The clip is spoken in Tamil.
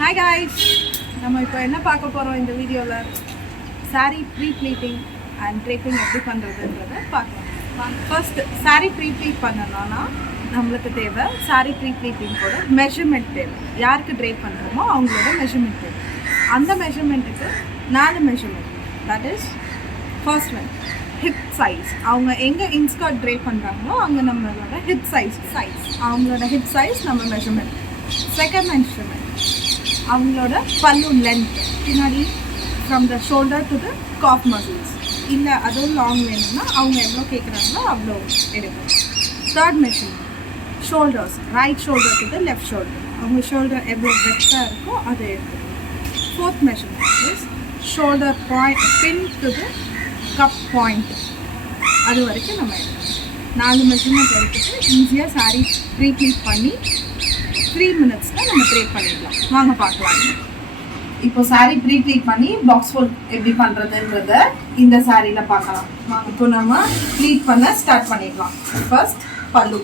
Hi guys, நம்ம இப்போ என்ன பார்க்க போறோம் இந்த வீடியோல saree pre-pleating and draping எப்படி பண்றதுன்றதை பார்க்கலாம். First saree pre-pleat பண்ணனும்னா நமக்கு தேவை saree pre-pleating கூட measurement தேவை. யாருக்கு drape பண்றோமோ அவங்களோட measurement தேவை. அந்த measurementக்கு 4 measurement. That is first one hip size. அவங்க எங்க inskirt drape பண்றாங்களோ அங்க நம்மளோட hip size அவங்களோட hip size நம்ம measurement. Second measurement அவங்களோட பல்லு லென்த் பின்னாடி from the shoulder to the calf muscles இல்லை அதுவும் லாங் வேணும்னா அவங்க எவ்வளோ கேட்குறாங்களோ அவ்வளோ எடுக்கும். Third measurement shoulders right shoulder to the left shoulder அவங்க ஷோல்டர் எவ்வளோ வெக்டாக இருக்கோ அதை எடுக்கணும். Fourth measurement is shoulder point பின் டு த கப் பாயிண்ட் அது வரைக்கும் நம்ம எடுக்கணும். 4 மெஷர்மெண்ட் எடுத்துட்டு ஈஸியாக சாரீ ப்ரீப்ளீட் பண்ணி 3 மினிட்ஸில் நம்ம ட்ரேப் பண்ணிடலாம். வாங்க பார்க்கலாம். இப்போ சாரீ ப்ரீப்ளீட் பண்ணி பாக்ஸ் ஃபோல்ட் எப்படி பண்ணுறதுன்றத இந்த சாரியில் பார்க்கலாம். இப்போ நம்ம ப்ளீட் பண்ண ஸ்டார்ட் பண்ணிடலாம். ஃபர்ஸ்ட் பல்லு